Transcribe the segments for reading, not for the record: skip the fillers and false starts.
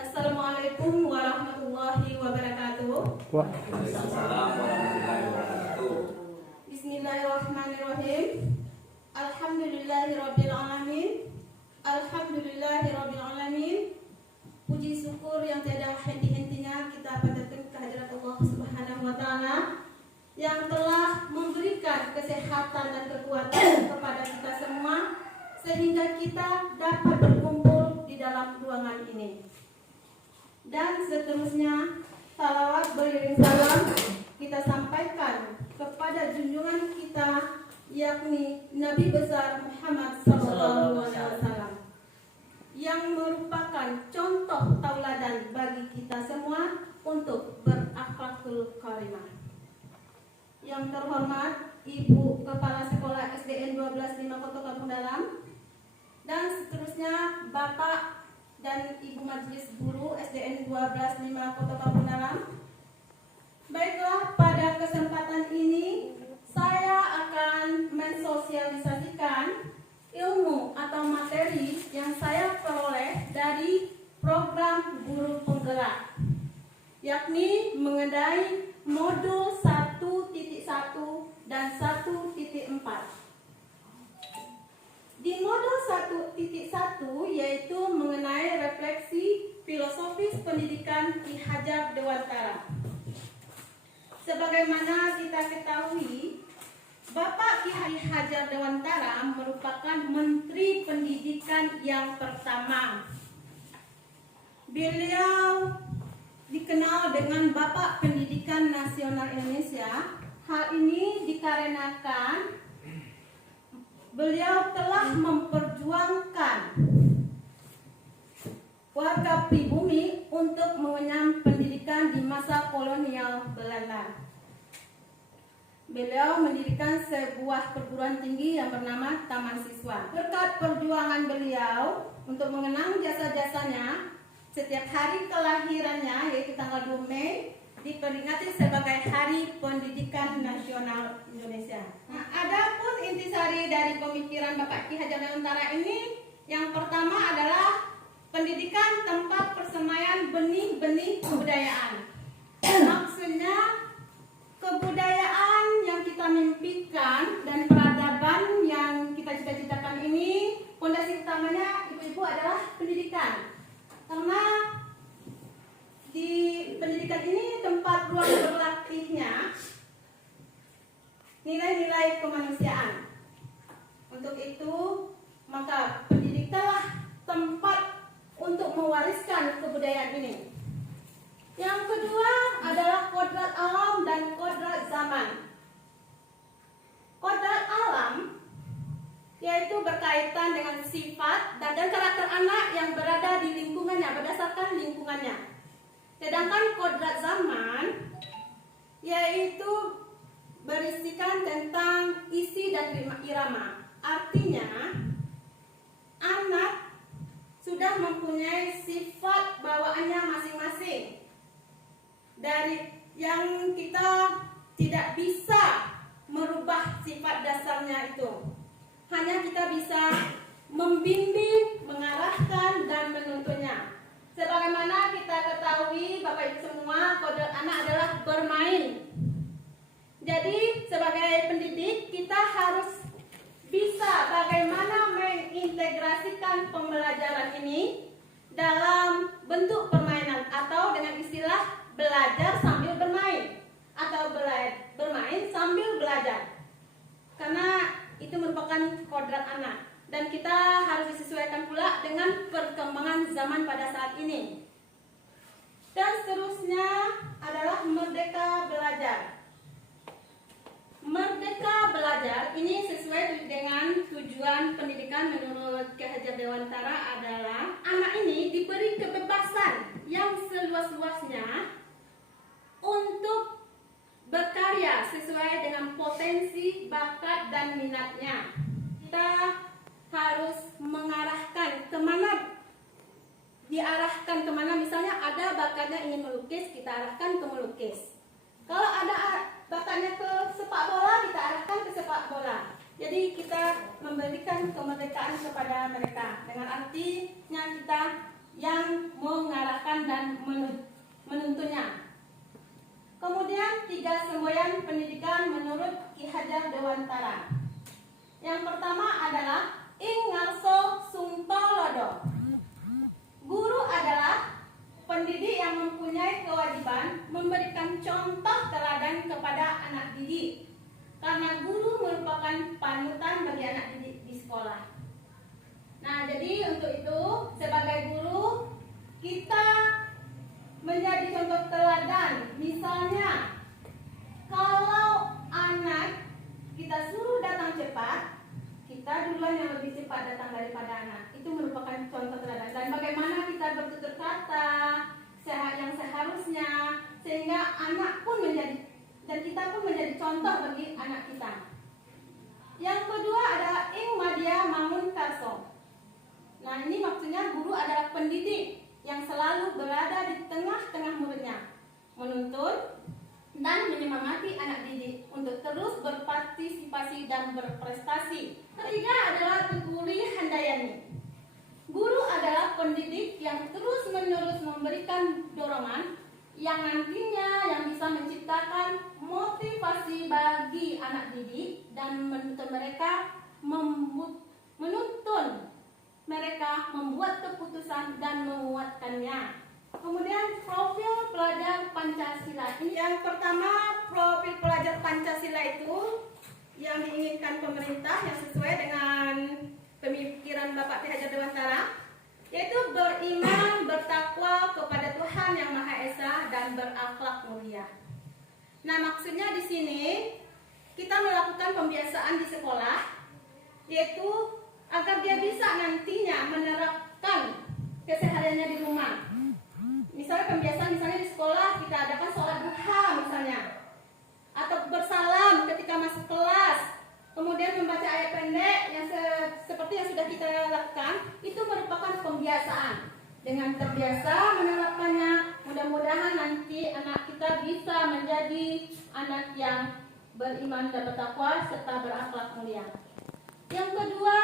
Assalamualaikum warahmatullahi wabarakatuh. Waalaikumsalam warahmatullahi wabarakatuh. Bismillahirrahmanirrahim. Alhamdulillahirabbil alamin. Alhamdulillahirabbil alamin. Puji syukur yang tiada henti-hentinya kita panjatkan kehadirat Allah Subhanahu wa taala yang telah memberikan kesehatan dan kekuatan kepada kita semua sehingga kita dapat berkumpul di dalam ruangan ini. Dan seterusnya salawat beriring salam kita sampaikan kepada junjungan kita yakni Nabi besar Muhammad SAW yang merupakan contoh tauladan bagi kita semua untuk berakhlakul karimah. Yang terhormat Ibu Kepala Sekolah SDN 125 Kota Kampung Dalam dan seterusnya Bapak dan Ibu Majelis Guru SDN 125 Kota Kampung Dalam. Baiklah, pada kesempatan ini saya akan mensosialisasikan ilmu atau materi yang saya peroleh dari program Guru Penggerak, yakni mengenai modul 1.1 dan 1.4. Di modul 1.1 yaitu mengenai refleksi filosofis pendidikan Ki Hajar Dewantara. Sebagaimana kita ketahui, Bapak Ki Hajar Dewantara merupakan Menteri Pendidikan yang pertama. Beliau dikenal dengan Bapak Pendidikan Nasional Indonesia. Hal ini dikarenakan beliau telah memperjuangkan warga pribumi untuk mengenyam pendidikan di masa kolonial Belanda. Beliau mendirikan sebuah perguruan tinggi yang bernama Taman Siswa. Berkat perjuangan beliau untuk mengenang jasa-jasanya, setiap hari kelahirannya yaitu tanggal 2 Mei diperingati sebagai Hari Pendidikan Nasional Indonesia. Nah, adapun intisari dari pemikiran Bapak Ki Hajar Dewantara ini, yang pertama adalah pendidikan tempat persemaian benih-benih kebudayaan. Maksudnya kebudayaan yang kita mimpikan dan peradaban yang kita cita-citakan ini, fondasi utamanya ibu-ibu adalah pendidikan. Karena di pendidikan ini tempat ruang berlatihnya nilai-nilai kemanusiaan. Untuk itu, maka pendidiklah tempat untuk mewariskan kebudayaan ini. Yang kedua adalah kodrat alam dan kodrat zaman. Kodrat alam yaitu berkaitan dengan sifat dan karakter anak yang berada di lingkungannya, berdasarkan lingkungannya. Sedangkan kodrat zaman yaitu berisikan tentang isi dan irama. Artinya anak sudah mempunyai sifat bawaannya masing-masing, dari yang kita tidak bisa merubah sifat dasarnya itu. Hanya kita bisa membimbing, mengarahkan dan menuntunnya. Sebagaimana kita ketahui Bapak Ibu semua, kodrat anak adalah bermain. Jadi sebagai pendidik kita harus bisa bagaimana mengintegrasikan pembelajaran ini dalam bentuk permainan atau dengan istilah belajar sambil bermain atau bermain sambil belajar. Karena itu merupakan kodrat anak. Dan kita harus disesuaikan pula dengan perkembangan zaman pada saat ini. Dan seterusnya adalah merdeka belajar. Merdeka belajar ini sesuai dengan tujuan pendidikan menurut Ki Hajar Dewantara adalah anak ini diberi kebebasan yang seluas-luasnya untuk berkarya sesuai dengan potensi, bakat, dan minatnya. Kita harus mengarahkan kemana, diarahkan kemana. Misalnya ada bakatnya ingin melukis, kita arahkan ke melukis. Kalau ada bakatnya ke sepak bola, kita arahkan ke sepak bola. Jadi kita memberikan kemerdekaan kepada mereka. Dengan artinya kita yang mengarahkan dan menuntunnya. Kemudian 3 semboyan pendidikan menurut Ki Hajar Dewantara. Yang pertama adalah ing ngarso sumpalodo. Guru adalah pendidik yang mempunyai kewajiban memberikan contoh teladan kepada anak didik. Karena guru merupakan panutan bagi anak didik di sekolah. Nah, jadi untuk itu sebagai guru kita menjadi contoh teladan. Misalnya, kalau anak kita suruh datang cepat, kita duluan yang lebih cepat datang daripada anak. Itu merupakan contoh teladan. Dan bagaimana kita bertutur kata yang seharusnya, sehingga anak pun menjadi dan kita pun menjadi contoh bagi anak kita. Yang kedua adalah ing madya mangun karso. Nah, ini maksudnya guru adalah pendidik yang selalu berada di tengah-tengah muridnya, menuntun dan menyemangati anak didik untuk terus berpartisipasi dan berprestasi. Ketiga adalah Tuturi Handayani. Guru adalah pendidik yang terus-menerus memberikan dorongan yang nantinya yang bisa menciptakan motivasi bagi anak didik dan menuntun mereka membuat keputusan dan menguatkannya. Kemudian profil pelajar Pancasila. Ini yang pertama, profil pelajar Pancasila itu yang diinginkan pemerintah yang sesuai dengan pemikiran Bapak Ki Hajar Dewantara, yaitu beriman, bertakwa kepada Tuhan Yang Maha Esa dan berakhlak mulia. Nah, maksudnya di sini kita melakukan pembiasaan di sekolah, yaitu agar dia bisa nantinya menerapkan kesehariannya di rumah. Misalnya pembiasaan di sekolah kita adakan sholat duha misalnya, atau bersalam ketika masuk kelas, kemudian membaca ayat pendek yang seperti yang sudah kita lakukan. Itu merupakan pembiasaan. Dengan terbiasa menerapkannya, mudah-mudahan nanti anak kita bisa menjadi anak yang beriman dan bertakwa serta berakhlak mulia. Yang kedua,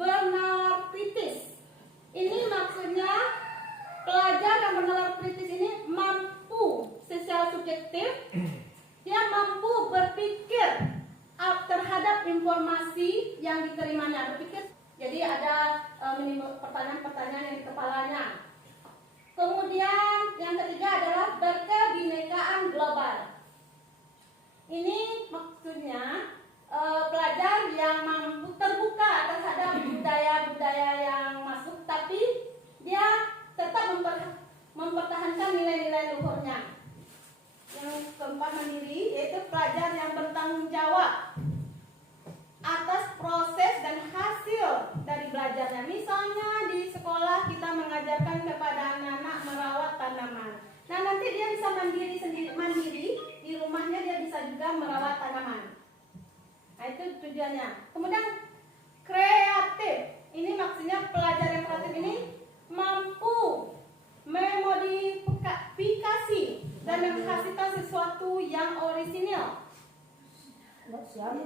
bernalar kritis. Ini maksudnya pelajar yang bernalar kritis ini mampu secara subjektif, dia mampu berpikir terhadap informasi yang diterimanya. Berpikir, jadi ada menimbul pertanyaan-pertanyaan yang di kepalanya. Kemudian yang ketiga adalah berkebinekaan global. Ini maksudnya pelajar yang mampu terbuka terhadap budaya-budaya yang masuk, tapi dia tetap mempertahankan nilai-nilai luhurnya. Yang keempat, mandiri, yaitu pelajar yang bertanggung jawab atas proses dan hasil dari belajarnya. Misalnya di sekolah kita mengajarkan kepada anak-anak merawat tanaman. Nah, nanti dia bisa mandiri di rumahnya, dia bisa juga merawat tanaman. Nah, itu tujuannya. Kemudian kreatif. Ini maksudnya pelajar yang kreatif ini mampu memodifikasi dan menghasilkan sesuatu yang orisinal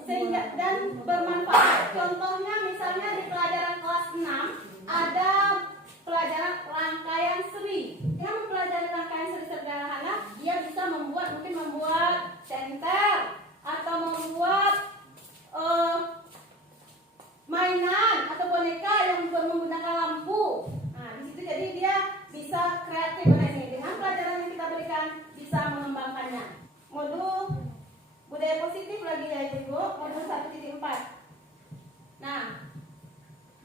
sehingga dan bermanfaat. Contohnya misalnya di pelajaran kelas 6 ada pelajaran rangkaian seri. Dengan mempelajari rangkaian seri sederhana, dia bisa membuat senter atau membuat mainan atau boneka yang menggunakan lampu. Nah, di situ jadi dia bisa kreatif dengan pelajaran yang kita berikan, bisa mengembangkannya. Modul budaya positif lagi ya Ibu, modul 1.4. Nah,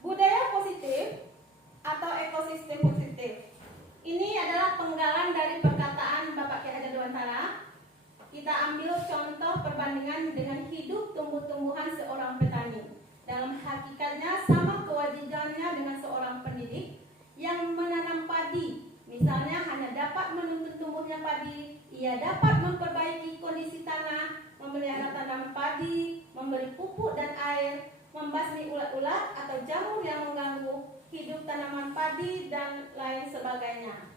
budaya positif atau ekosistem positif ini adalah penggalan dari perkataan Bapak Ki Hajar Dewantara. Kita ambil contoh perbandingan dengan hidup tumbuh-tumbuhan seorang petani. Dalam hakikatnya sama kewajibannya dengan seorang pendidik yang menanam padi. Misalnya hanya dapat menuntun tumbuhnya padi, ia dapat memperbaiki kondisi tanah, memelihara tanaman padi, memberi pupuk dan air, membasmi ulat-ulat atau jamur yang mengganggu hidup tanaman padi dan lain sebagainya.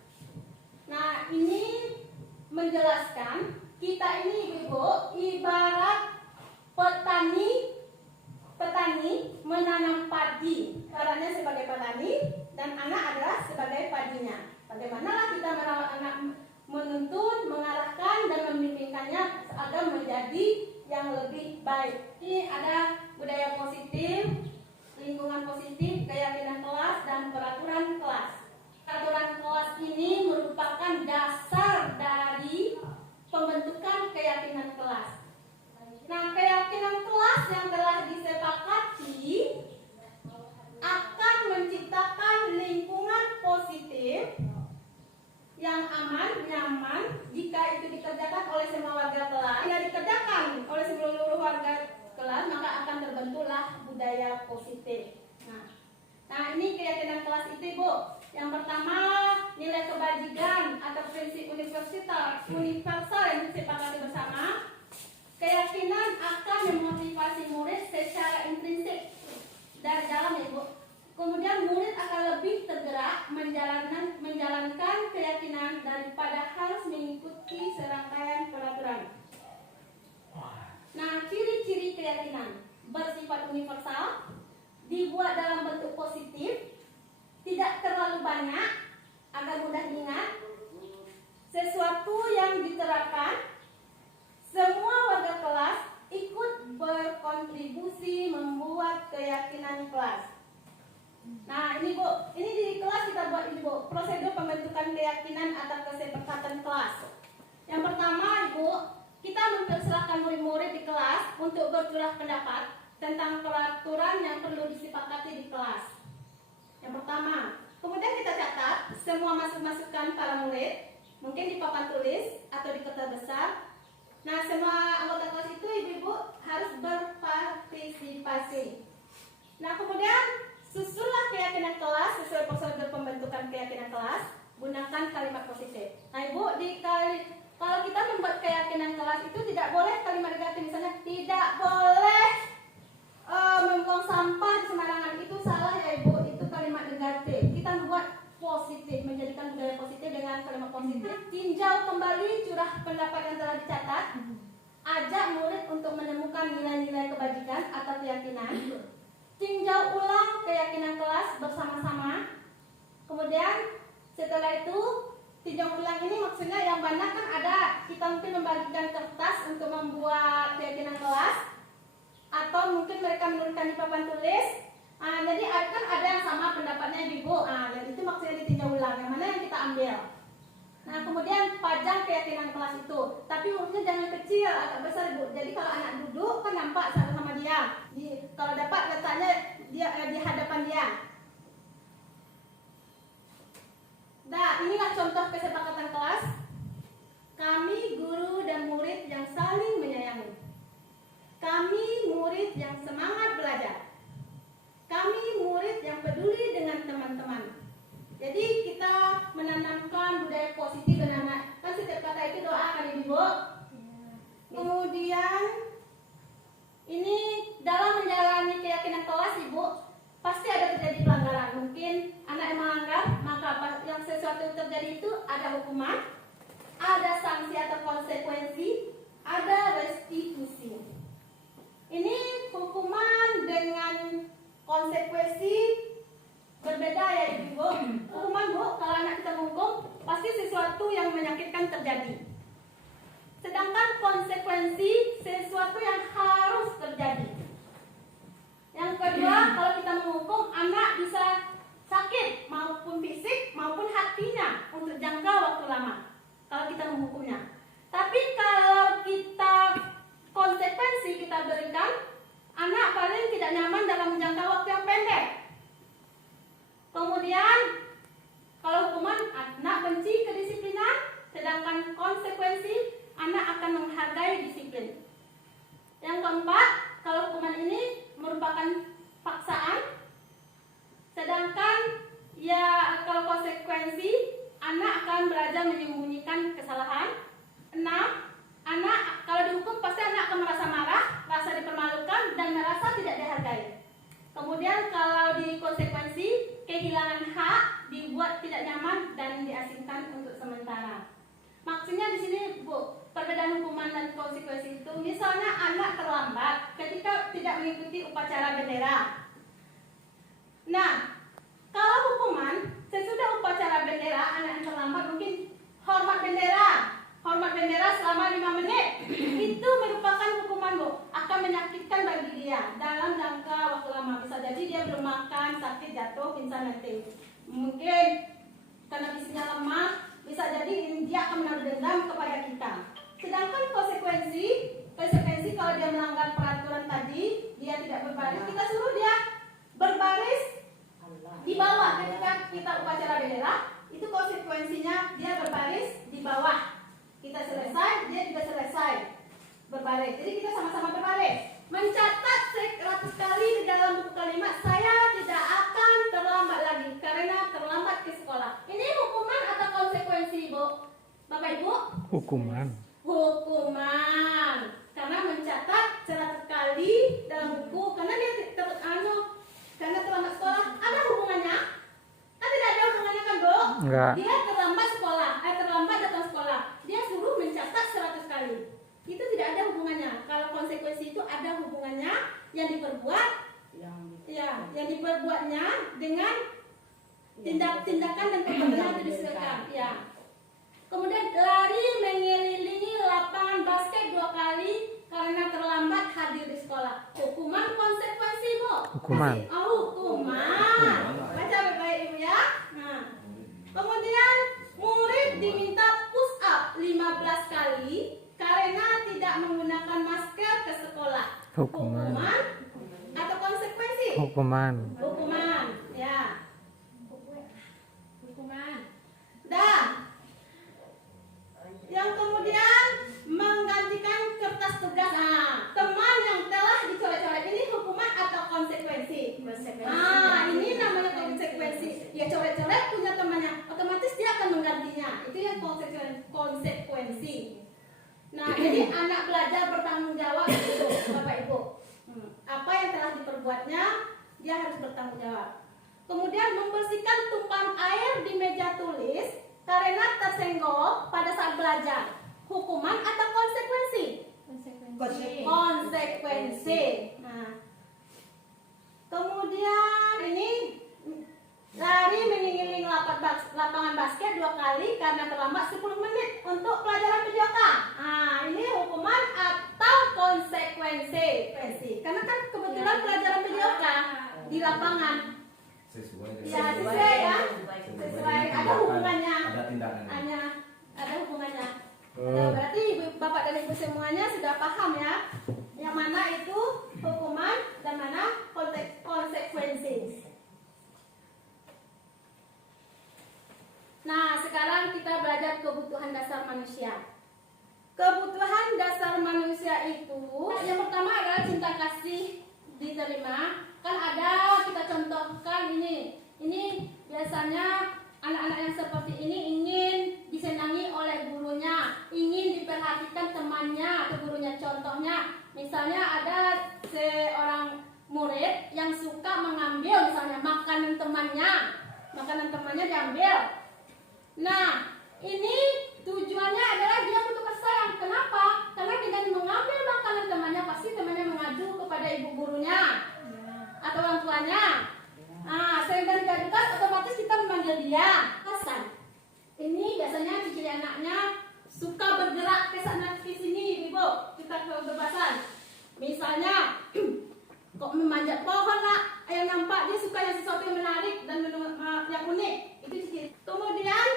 Nah, ini menjelaskan kita ini Ibu ibarat petani menanam padi. Perannya sebagai petani dan anak adalah sebagai padinya. Bagaimana kita merawat anak, menuntun, mengarahkan dan membimbingkannya agar menjadi yang lebih baik. Ini ada budaya positif, lingkungan positif, keyakinan kelas dan peraturan kelas. Peraturan kelas ini merupakan dasar dari pembentukan keyakinan kelas. Nah, keyakinan kelas yang telah disepakati akan menciptakan lingkungan positif yang aman, nyaman jika itu dikerjakan oleh semua warga kelas. Jika dikerjakan oleh seluruh warga kelas, maka akan terbentuklah budaya positif. Nah, ini keyakinan kelas itu, Ibu. Yang pertama, nilai kebajikan atau prinsip universal yang disepakati bersama. Keyakinan akan memotivasi murid secara intrinsik dari dalam, Ibu. Kemudian murid akan lebih tergerak menjalankan keyakinan daripada harus mengikuti serangkaian peraturan. Nah, ciri-ciri keyakinan bersifat universal, dibuat dalam bentuk positif, tidak terlalu banyak, agar mudah diingat, sesuatu yang diterapkan, semua warga kelas ikut berkontribusi membuat keyakinan kelas. Nah, ini Bu, ini di kelas kita buat ini Bu, prosedur pembentukan keyakinan atau kesepakatan kelas. Yang pertama, Ibu, kita mempersilahkan murid-murid di kelas untuk bercurah pendapat tentang peraturan yang perlu disepakati di kelas. Yang pertama, kemudian kita catat semua masukan para murid, mungkin di papan tulis atau di kertas besar. Nah, semua anggota kelas itu Ibu-ibu harus berpartisipasi. Nah, kemudian susunlah keyakinan kelas sesuai prosedur pembentukan keyakinan kelas. Gunakan kalimat positif. Nah, Ibu, kalau kita membuat keyakinan kelas itu tidak boleh kalimat negatif. Misalnya, tidak boleh membuang sampah di sembarangan. Itu salah ya, Ibu. Itu kalimat negatif. Kita membuat positif, menjadikan budaya positif dengan kalimat positif. Tinjau kembali curah pendapat yang telah dicatat. Ajak murid untuk menemukan nilai-nilai kebajikan atau keyakinan. Tinjau ulang keyakinan kelas bersama-sama. Kemudian setelah itu, tinjau ulang ini maksudnya yang banyak kan ada, kita mungkin membagikan kertas untuk membuat keyakinan kelas, atau mungkin mereka menuliskan di papan tulis. Jadi kan ada yang sama pendapatnya Ibu. Dan itu maksudnya ditinjau ulang, yang mana yang kita ambil. Nah, kemudian pajang keyakinan kelas itu, tapi hurufnya jangan kecil, agak besar, Ibu. Jadi kalau anak duduk kan nampak sama dia. Kalau dapat letaknya dia di hadapan dia. Nah, inilah contoh kesepakatan kelas. Kami guru dan murid yang saling menyayangi. Kami murid yang semangat belajar. Kami murid yang peduli dengan teman-teman. Jadi kita menanamkan budaya positif dan anak. Kan setiap kata itu doa kan Ibu. Kemudian ini dalam menjalani keyakinan kelas Ibu, pasti ada terjadi pelanggaran. Mungkin anak yang melanggar, maka yang sesuatu yang terjadi itu ada hukuman, ada sanksi atau konsekuensi, ada restitusi. Ini hukuman dengan konsekuensi berbeda ya Ibu. Hukuman Bu, kalau anak kita menghukum, pasti sesuatu yang menyakitkan terjadi. Sedangkan konsekuensi sesuatu yang harus terjadi. Yang kedua, kalau kita menghukum, anak bisa sakit maupun fisik maupun hatinya untuk jangka waktu lama kalau kita menghukumnya. Tapi kalau kita konsekuensi kita berikan, anak paling tidak nyaman dalam jangka waktu yang pendek. Kemudian kalau hukuman, anak benci kedisiplinan, sedangkan konsekuensi konsekuensi itu, misalnya anak terlambat ketika tidak mengikuti upacara bendera. Nah, kalau hukuman sesudah upacara bendera anak yang terlambat mungkin hormat bendera selama 5 menit. Itu merupakan hukuman, Bu. Akan menyakitkan bagi dia dalam jangka waktu lama. Bisa jadi dia belum makan, sakit, jatuh, pingsan nanti. Mungkin karena fisiknya lemah, bisa jadi dia akan menaruh dendam kepada kita. Sedangkan konsekuensi kalau dia melanggar peraturan tadi, dia tidak berbaris, kita suruh dia berbaris di bawah. Ketika kita upacara bendera, itu konsekuensinya dia berbaris di bawah. Kita selesai, dia juga selesai berbaris. Jadi kita sama-sama berbaris. Mencatat 100 kali di dalam buku kalimat, saya tidak akan terlambat lagi karena terlambat ke sekolah. Ini hukuman atau konsekuensi, Bu? Bapak Ibu? Hukuman. Karena mencatat 100 kali dalam buku, karena dia karena terlambat sekolah, ada hubungannya? Tidak ada hubungannya kan, Bu? Enggak. Dia terlambat datang sekolah. Dia suruh mencatat 100 kali. Itu tidak ada hubungannya. Kalau konsekuensi itu ada hubungannya yang diperbuatnya dengan tindakan dan perbuatan yang disesuaikan. Ya. Kemudian lari mengelilingi lapangan basket 2 kali karena terlambat hadir di sekolah. Hukuman konsekuensi, Bu. Hukuman. Hukuman. Baca baik-baik, Ibu ya. Nah. Kemudian murid diminta push up 15 kali karena tidak menggunakan masker ke sekolah. Hukuman. Atau konsekuensi? Hukuman. Ya. Hukuman. Dan yang kemudian menggantikan kertas tugas. Nah, teman yang telah dicoret-coret ini hukuman atau konsekuensi? Ini namanya konsekuensi. Ya, coret-coret punya temannya, otomatis dia akan menggantinya. Itu yang konsekuensi. Nah, jadi anak belajar bertanggung jawab, Bapak Ibu. Apa yang telah diperbuatnya, dia harus bertanggung jawab. Kemudian membersihkan tumpahan air di meja tulis karena tersenggol pada saat belajar. Hukuman atau konsekuensi? Konsekuensi. Nah, kemudian ini lari mengelilingi lapangan basket 2 kali karena terlambat 10 menit untuk pelajaran PJOK. Ini hukuman atau konsekuensi? Karena kan kebetulan pelajaran PJOK di lapangan. Sesuai Ya, sesuai ya. Sesuai. Ada hubungannya. Ada tindakan. Ada hubungannya. Berarti Bapak dan Ibu semuanya sudah paham ya, yang mana itu hukuman dan mana konsekuensi. Nah, sekarang kita belajar kebutuhan dasar manusia. Kebutuhan dasar manusia itu yang pertama adalah cinta kasih diterima. Kan ada, kita contohkan ini biasanya anak-anak yang seperti ini ingin disenangi oleh gurunya, ingin diperhatikan temannya atau gurunya. Contohnya, misalnya ada seorang murid yang suka mengambil misalnya makanan temannya diambil. Nah, ini tujuannya adalah dia butuh kasih sayang. Kenapa? Karena dengan mengambil makanan temannya, pasti temannya mengadu kepada ibu gurunya atau orang tuanya. Sehingga digadukan, otomatis kita memanggil dia Hasan. Ini biasanya ciri anaknya suka bergerak ke sana ke sini, Ibu. Kita kebebasan. Misalnya kok memanjat pohon lah, yang nampak dia suka yang sesuatu yang menarik dan yang unik. Itu ciri. Kemudian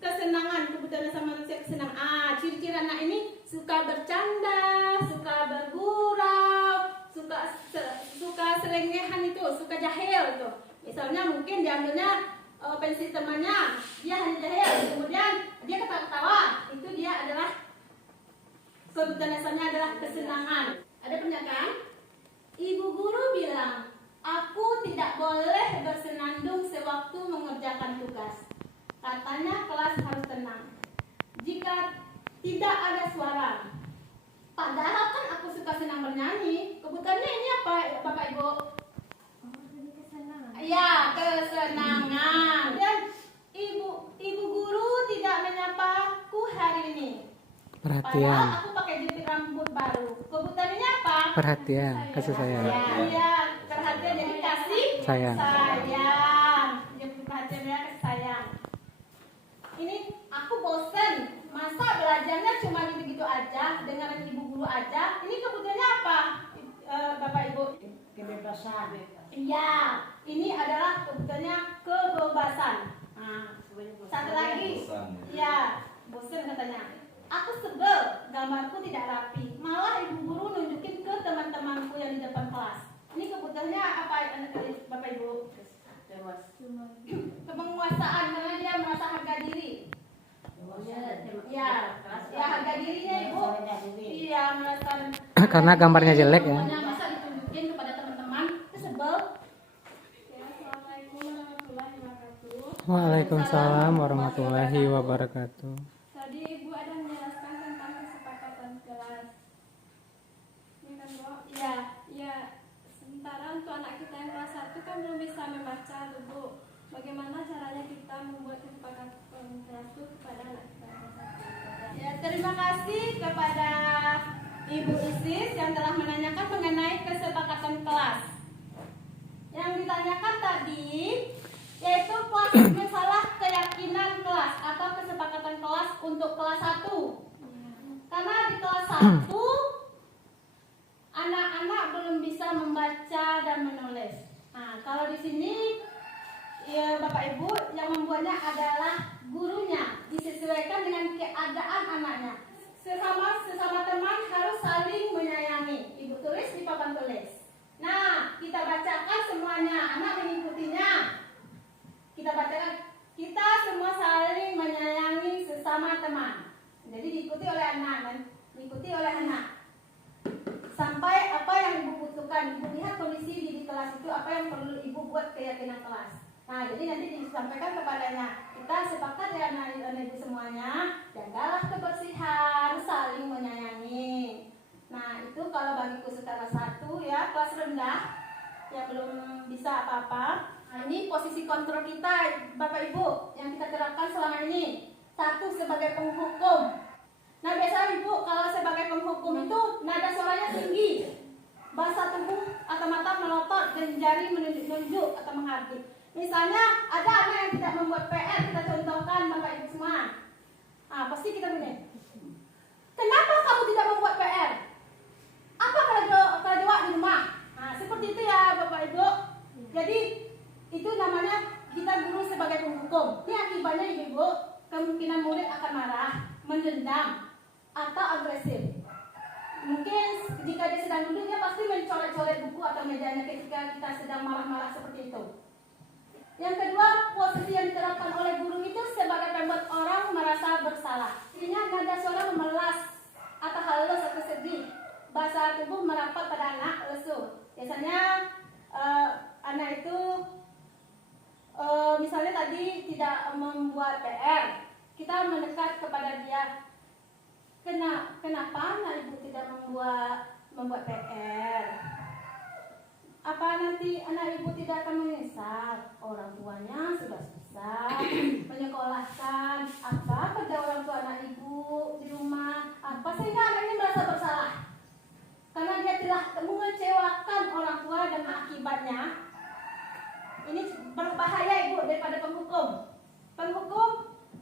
kesenangan, kebutuhan dasar manusia kesenangan. Ciri-ciri anak ini suka bercanda, suka bergurau, suka selengehan itu, suka jahil itu. Misalnya mungkin diambilnya pensil temannya, dia hanya jahil, kemudian dia ketawa-ketawa. Itu dia adalah kebutuhan dasarnya adalah kesenangan. Ada pernyataan, ibu guru bilang, aku tidak boleh bersenandung sewaktu mengerjakan tugas. Katanya kelas harus tenang. Jika tidak ada suara, padahal kan aku suka senang bernyanyi. Kebutuhannya ini apa, Bapak Ibu? Ya, kesenangan. Dan ibu guru tidak menyapaku hari ini. Perhatian. Padahal aku pakai gunting rambut baru. Kebutuhannya apa? Perhatian, kasih sayang. Iya, perhatian jadi kasih Sayang. Dia perhatian ya, kasih sayang. Ini aku bosen, masa belajarnya cuma gitu-gitu aja, dengan ibu guru aja. Ini kebutuhannya apa, Bapak Ibu? Kebebasan. Iya, ini adalah kebutuhannya kebebasan. Nah, satu lagi, ya bosen katanya. Aku sebel, gambarku tidak rapi. Malah ibu guru nunjukin ke teman-temanku yang di depan kelas. Ini kebutuhannya apa, Bapak Ibu? Kemenguasaan, karena dia merasa harga diri. Ya, harga dirinya Ibu. Iya, merasa. Karena gambarnya jelek ya. Pokoknya masa ditunjukin kepada teman-teman, itu sebel. Waalaikumsalam warahmatullahi wabarakatuh. Tadi Ibu ada menjelaskan tentang kesepakatan kelas. Ini kan Bu? Iya. Ya, sementara untuk anak kita yang kelas 1 kan belum bisa membaca tuh Bu. Bagaimana caranya kita membuat kesepakatan kelas itu kepada anak kita yang kelas 1? Ya, terima kasih kepada Ibu Isis yang telah menanyakan mengenai kesepakatan kelas. Yang ditanyakan tadi yaitu masalah keyakinan kelas atau kesepakatan kelas untuk kelas 1. Karena di kelas 1 anak-anak belum bisa membaca dan menulis. Nah, kalau di sini ya Bapak Ibu yang membuatnya adalah gurunya, disesuaikan dengan keadaan anaknya. Sesama teman harus saling menyayangi. Ibu tulis di papan tulis. Nah, kita bacakan semuanya, anak mengikutinya. Kita bacakan, kita semua saling menyayangi sesama teman. Jadi diikuti oleh anak dan diikuti oleh anak. Sampai apa yang ibu butuhkan, ibu lihat kondisi di kelas itu apa yang perlu ibu buat keyakinan kelas. Nah, jadi nanti disampaikan kepadanya. Kita sepakat ya anak-anak ibu semuanya, jagalah kebersihan, saling menyayangi. Nah, itu kalau bagiku kelas 1 ya, kelas rendah yang belum bisa apa-apa. Nah, ini posisi kontrol kita Bapak Ibu yang kita terapkan selama ini. 1 sebagai penghukum. Nah, biasa Ibu kalau sebagai penghukum itu nada suaranya tinggi. Bahasa tubuh atau mata melotot dan jari menunjuk atau menghardik. Misalnya ada anak yang tidak membuat PR, kita contohkan Bapak Ibu semua. Nah, pasti kita bunyi. Kenapa kamu tidak membuat PR? Apa kerja di rumah? Nah, seperti itu ya Bapak Ibu. Jadi itu namanya kita guru sebagai penghukum. Ini akibatnya Ibu, kemungkinan murid akan marah, mendendam, atau agresif. Mungkin jika dia sedang duduk, dia pasti mencoret-coret buku atau mejanya ketika kita sedang marah-marah seperti itu. Yang kedua, posisi yang diterapkan oleh guru itu sebagai pembuat orang merasa bersalah. Artinya nada suara memelas atau halus atau sedih. Bahasa tubuh merapat pada anak, lesu. Biasanya anak itu misalnya tadi tidak membuat PR, kita mendekat kepada dia. Kenapa anak ibu tidak membuat PR? Apa nanti anak ibu tidak akan menyesal? Orang tuanya sudah susah menyekolahkan. Apa kerja orang tua anak ibu di rumah? Apa sehingga anak ini merasa bersalah? Karena dia telah mengecewakan orang tua dan akibatnya ini berbahaya Ibu daripada penghukum.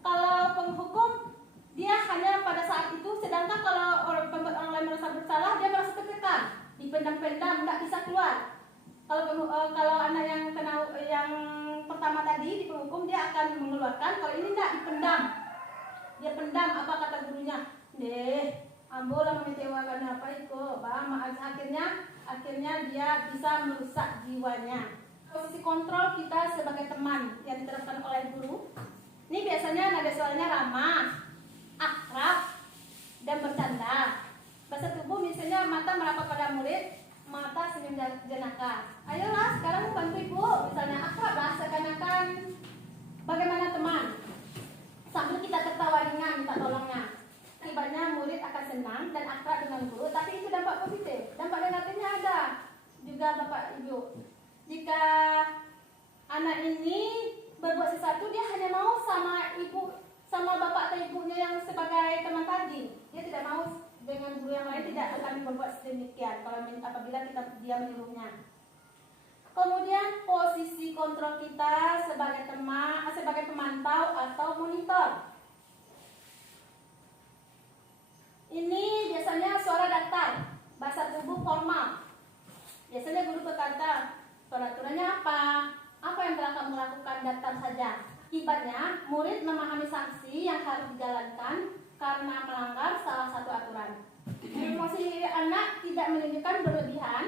Kalau penghukum dia hanya pada saat itu, sedangkan kalau orang lain merasa bersalah, dia merasa tertekan, dipendam-pendam, nggak bisa keluar. Kalau anak yang pertama tadi di penghukum, dia akan mengeluarkan. Kalau ini nggak, dipendam. Dia pendam apa kata gurunya. Ambo lah mengecewakan apa itu, bang. Akhirnya dia bisa merusak jiwanya. Posisi kontrol kita sebagai teman yang diterapkan oleh guru. Ini biasanya nada suaranya ramah, akrab, dan bercanda. Bahasa tubuh misalnya mata merapat pada murid, mata senyum jenaka. Ayolah sekarang bantu ibu, misalnya akrab lah seakan-akan bagaimana teman. Sambil kita tertawa ringan minta tolongnya. Akibatnya murid akan senang dan akrab dengan guru, tapi itu dampak positif. Dampak negatifnya ada juga Bapak Ibu. Jika anak ini berbuat sesuatu, dia hanya mau sama bapak atau ibunya yang sebagai teman tadi. Dia tidak mau dengan guru yang berbuat sedemikian apabila dia menyuruhnya. Kemudian posisi kontrol kita sebagai pemantau atau monitor. Ini biasanya suara datar, bahasa tubuh formal. Biasanya guru berkata, peraturannya apa? Apa yang telah kamu lakukan, datar saja. Akibatnya, murid memahami sanksi yang harus dijalankan karena melanggar salah satu aturan. Emosi anak tidak menunjukkan berlebihan.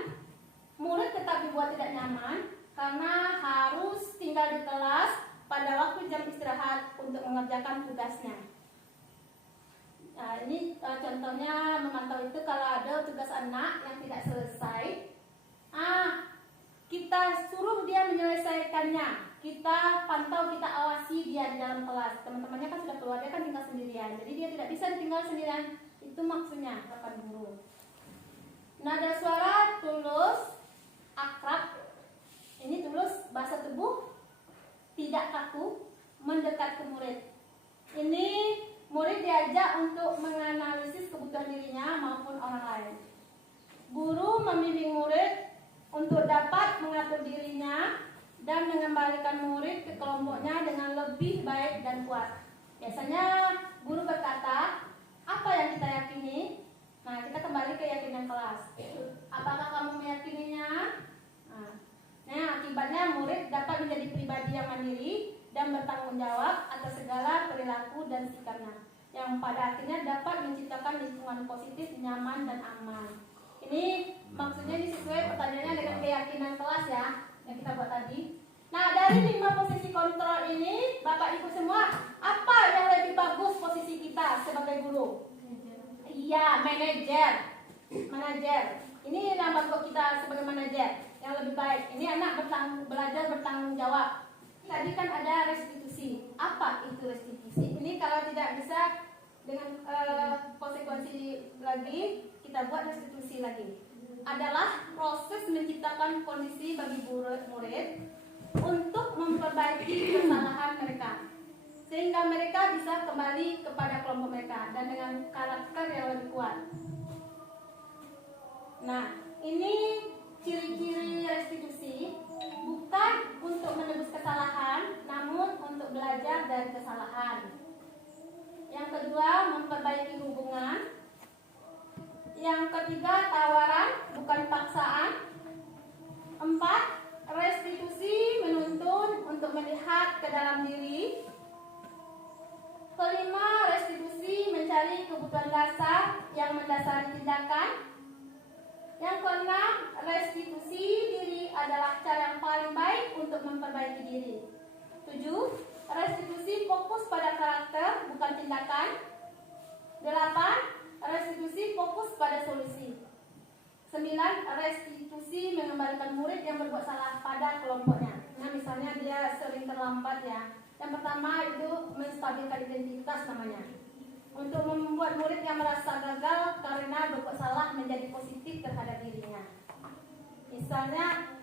Murid tetap dibuat tidak nyaman karena harus tinggal di kelas pada waktu jam istirahat untuk mengerjakan tugasnya. Nah, ini contohnya memantau itu kalau ada tugas anak yang tidak selesai, kita suruh dia menyelesaikannya. Kita pantau, kita awasi dia di dalam kelas. Teman-temannya kan sudah keluar, dia kan tinggal sendirian. Jadi dia tidak bisa ditinggal sendirian. Itu maksudnya kapan guru. Nada suara tulus, akrab. Ini tulus, bahasa tubuh tidak kaku, mendekat ke murid. Ini murid diajak untuk menganalisis kebutuhan dirinya maupun orang lain. Guru membimbing murid untuk dapat mengatur dirinya dan mengembalikan murid ke kelompoknya dengan lebih baik dan kuat. Biasanya guru berkata, apa yang kita yakini? Nah, kita kembali ke keyakinan kelas. Apakah kamu meyakininya? Nah, akibatnya murid dapat menjadi pribadi yang mandiri dan bertanggung jawab atas segala perilaku dan sikapnya, yang pada akhirnya dapat menciptakan lingkungan positif, nyaman, dan aman. Ini maksudnya ini sesuai pertanyaannya dengan keyakinan kelas ya, yang kita buat tadi. Nah, dari 5 posisi kontrol ini, Bapak Ibu semua, apa yang lebih bagus posisi kita sebagai guru? Iya, manajer. Ini nama kita sebagai manajer yang lebih baik. Ini anak belajar bertanggung jawab. Tadi kan ada restitusi. Apa itu restitusi? Ini kalau tidak bisa dengan konsekuensi lagi, kita buat restitusi lagi. Adalah proses menciptakan kondisi bagi murid untuk memperbaiki kesalahan mereka, sehingga mereka bisa kembali kepada kelompok mereka dan dengan karakter yang lebih kuat. Nah, ini ciri-ciri restitusi, bukan untuk menebus kesalahan, namun untuk belajar dari kesalahan. Yang kedua, memperbaiki hubungan. Yang ketiga, tawaran, bukan paksaan. 4, restitusi menuntun untuk melihat ke dalam diri. Kelima, restitusi mencari kebutuhan dasar yang mendasari tindakan. Yang keenam, restitusi diri adalah cara yang paling baik untuk memperbaiki diri. 7, restitusi fokus pada karakter, bukan tindakan. 8, restitusi fokus pada solusi. 9, restitusi mengembalikan murid yang berbuat salah pada kelompoknya. Nah, misalnya dia sering terlambat ya. Yang pertama itu menstabilkan identitas namanya. Untuk membuat murid yang merasa gagal karena berbuat salah menjadi positif terhadap dirinya. Misalnya,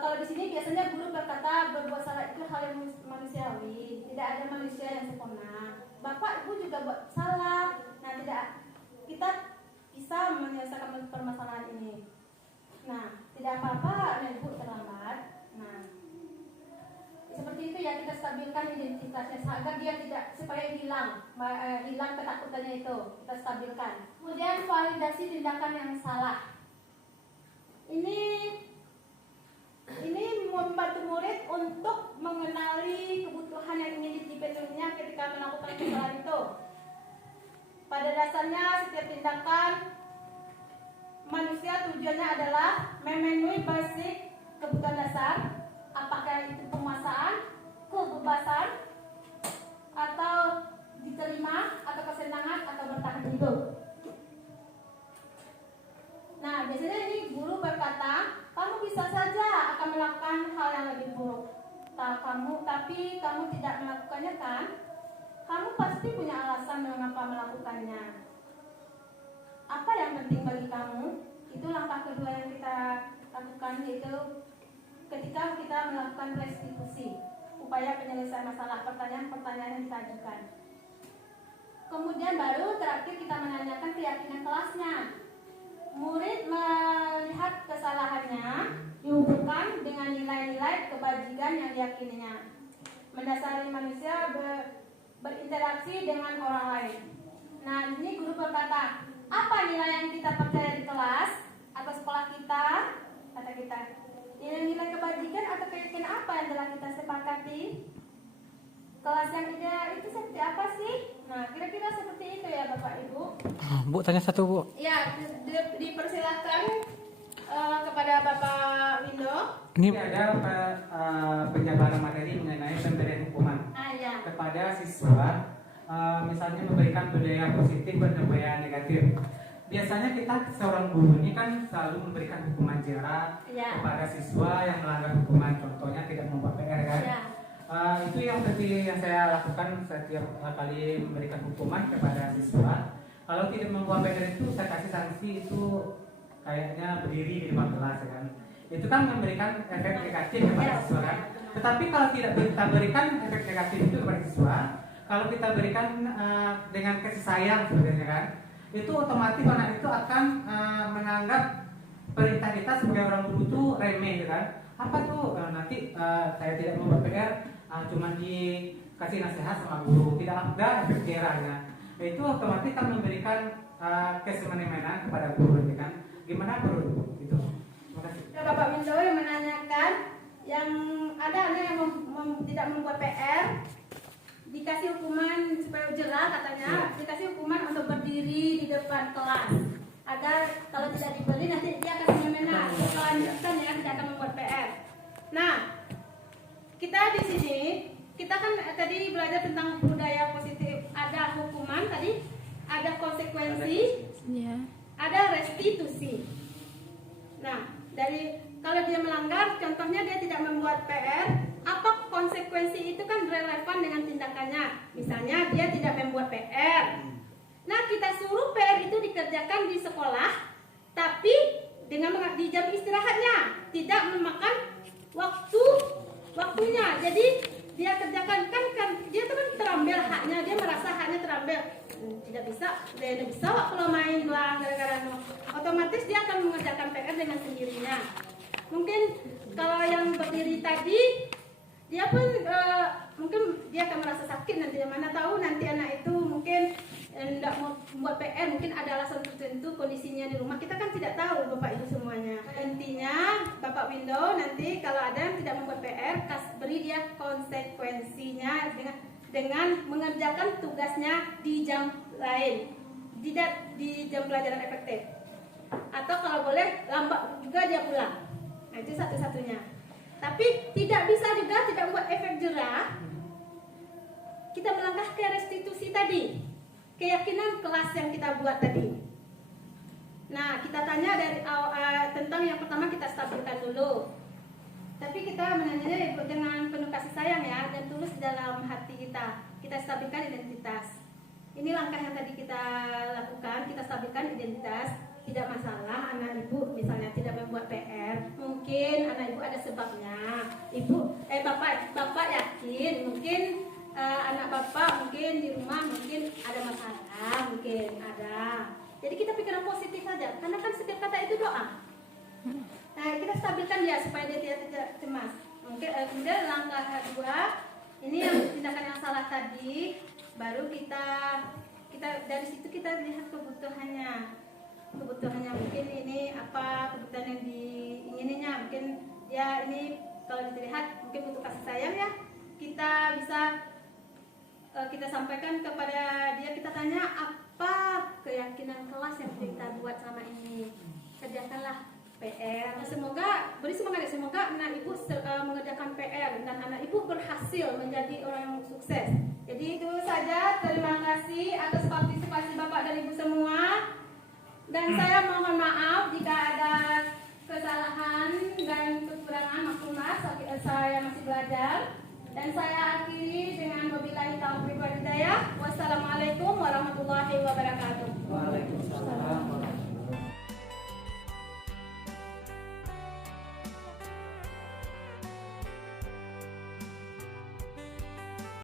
kalau di sini biasanya guru berkata berbuat salah itu hal yang manusiawi. Tidak ada manusia yang sempurna. Bapak, ibu juga buat salah. Nah, kita bisa menyelesaikan permasalahan ini. Nah, tidak apa-apa ibu terlambat. Nah, seperti itu ya, kita stabilkan identitasnya agar dia tidak, supaya hilang ketakutannya itu, kita stabilkan. Kemudian validasi tindakan yang salah. Ini membantu murid untuk mengenali kebutuhan yang ingin dipenuhinya ketika melakukan kesalahan itu. Pada dasarnya setiap tindakan manusia tujuannya adalah memenuhi basic kebutuhan dasar, apakah itu penguasaan, kebebasan, atau diterima, atau kesenangan, atau bertahan hidup. Nah, biasanya ini guru berkata, kamu bisa saja akan melakukan hal yang lebih buruk. Tapi kamu tidak melakukannya kan? Kamu pasti punya alasan mengapa melakukannya. Apa yang penting bagi kamu? Itu langkah kedua yang kita lakukan, yaitu ketika kita melakukan restitusi, upaya penyelesaian masalah, pertanyaan-pertanyaan yang kita ajukan. Kemudian baru terakhir kita menanyakan keyakinan kelasnya. yang diyakininya. Mendasari manusia berinteraksi dengan orang lain. Nah, ini guru berkata, apa nilai yang kita percaya di kelas atau sekolah kita? Kata kita, nilai kebajikan atau keyakinan apa yang telah kita sepakati? Kelas yang ideal itu seperti apa sih? Nah, kira-kira seperti itu ya Bapak Ibu. Bu, tanya satu Bu. Ya, dipersilakan kepada Bapak Windo. Ini ada penjabaran materi mengenai pemberian hukuman Ya. kepada siswa, misalnya memberikan budaya positif dan budaya negatif. Biasanya kita seorang guru ini kan selalu memberikan hukuman jerak Ya. kepada siswa yang melanggar hukuman, contohnya tidak membuat PR kan. Ya. Itu yang seperti yang saya lakukan setiap kali memberikan hukuman kepada siswa. Kalau tidak membuat PR itu saya kasih sanksi itu kayaknya berdiri di depan kelas ya kan. Itu kan memberikan efek negatif kepada siswa kan. Tetapi kalau tidak kita berikan efek negatif itu kepada siswa, kalau kita berikan dengan kasih sayang sebenarnya kan, itu otomatis anak itu akan menganggap perintah kita sebagai orang guru itu remeh kan. Apa tuh nanti saya tidak membuat PR, cuma dikasih nasihat sama guru, tidak ada efek jerahnya. Itu otomatis kan memberikan kesemena-mena kepada guru kan. Gimana guru itu? Terima kasih. Bapak Windo yang menanyakan, yang ada anak yang tidak membuat PR, dikasih hukuman supaya jerah katanya, dikasih hukuman untuk berdiri di depan kelas agar kalau tidak dibeli nanti dia akan semena-mena lanjutkan ya, tidak akan membuat PR. Nah, kita di sini kita kan tadi belajar tentang budaya positif, ada hukuman tadi, ada konsekuensi, ada restitusi. Nah, dari kalau dia melanggar, contohnya dia tidak membuat PR, apa konsekuensi itu kan relevan dengan tindakannya. Misalnya dia tidak membuat PR. Nah, kita suruh PR itu dikerjakan di sekolah, tapi dengan di jam istirahatnya, tidak memakan waktunya. Jadi dia kerjakan kan dia kan terambil haknya, dia merasa haknya terambil. Tidak bisa kalau main lah gara-gara otomatis dia akan mengerjakan PR dengan sendirinya. Mungkin kalau yang berdiri tadi dia pun mungkin dia akan merasa sakit nanti, mana tahu nanti anak itu mungkin tidak mau membuat PR, mungkin ada alasan tertentu kondisinya di rumah, kita kan tidak tahu Bapak Ibu semuanya. Intinya Bapak Windo nanti kalau ada yang tidak membuat PR, beri dia konsekuensinya dengan mengerjakan tugasnya di jam lain, tidak di jam pelajaran efektif, atau kalau boleh lambat juga dia pulang. Nah, itu satu-satunya. Tapi tidak bisa juga tidak membuat efek jerah. Kita melangkah ke restitusi tadi, keyakinan kelas yang kita buat tadi. Nah, kita tanya dari tentang yang pertama kita stabilkan dulu. Tapi kita menanyanya dengan penuh kasih sayang ya, dan tulus dalam hati kita. Kita stabilkan identitas. Ini langkah yang tadi kita lakukan, kita stabilkan identitas. Tidak masalah anak ibu misalnya tidak membuat PR, mungkin anak ibu ada sebabnya. Bapak yakin mungkin anak bapak mungkin di rumah mungkin ada masalah, mungkin ada. Jadi kita pikiran positif saja, karena kan setiap kata itu doa. Nah, kita stabilkan dia supaya dia tidak cemas. Kemudian langkah kedua, ini yang tindakan yang salah tadi, baru kita dari situ kita lihat kebutuhannya mungkin ini apa kebutuhan yang diingininya, mungkin dia ini kalau dilihat mungkin butuh kasih sayang ya, kita bisa kita sampaikan kepada dia, kita tanya apa keyakinan kelas yang kita buat selama ini, kerjakanlah PR. Semoga beri semangat, semoga anak ibu mengerjakan PR dan anak ibu berhasil menjadi orang yang sukses. Jadi itu saja, terima kasih atas partisipasi Bapak dan Ibu semua. Dan saya mohon maaf jika ada kesalahan dan kekurangan, maklumlah saya masih belajar. Dan saya akhiri dengan wabillahi taufiq